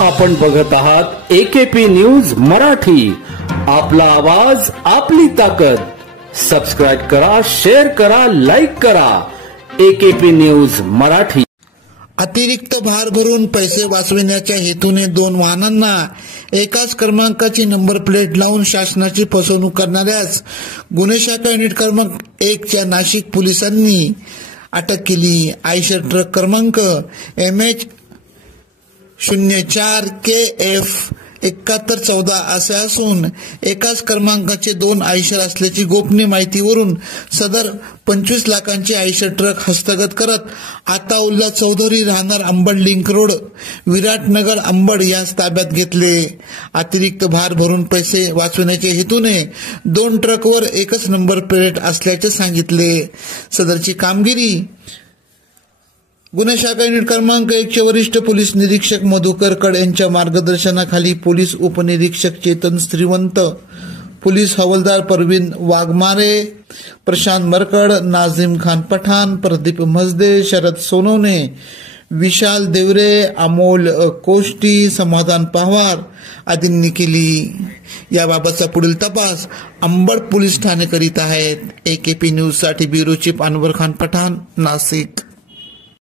आपण बघत आहात AKP न्यूज मराठी. आपला आवाज आपली ताकद. सबस्क्राइब करा, शेअर करा, लाईक करा. AKP news Marathi. अतिरिक्त भार भरून पैसे वाचविण्याच्या हेतूने 2 वाहनांना एकाच क्रमांकाची नंबर प्लेट लावून शासनाची फसवणूक करणाऱ्यास गुन्हे शाखा युनिट क्रमांक 1 च्या नाशिक पोलिसांनी अटक केली. आयशर ट्रक क्रमांक MH 04 KF 7114 असे असून एकाच क्रमांकाचे 2 आयशर असल्याची गोपनीय माहितीवरून सदर 25 लाखांचे आयशर ट्रक हस्तगत करत आताउल्ला चौधरी राहणार अंबड लिंक रोड विराटनगर अंबड यास ताब्यात घेतले. अतिरिक्त भार भरून पैसे वाचवण्याच्या हेतूने 2 ट्रकवर एकच नंबर प्लेट असल्याचे सांगितले. सदरची कामगिरी गुन्हे शाखा युनिट क्रमांक 1 चे वरिष्ठ पोलीस निरीक्षक मधुकर कड यांच्या मार्गदर्शनाखाली पोलीस उपनिरीक्षक चेतन श्रीवंत, पोलीस हवालदार परवीन वाघमारे, प्रशांत मरकड, नाझीम खान पठाण, प्रदीप मजदे, शरद सोनवणे, विशाल देवरे, अमोल कोष्टी, समाधान पवार आदींनी केली. याबाबतचा पुढील तपास अंबड पोलीस ठाणे करीत आहेत. AKP न्यूज साठी ब्युरो चीफ अनवर खान पठाण, नाशिक.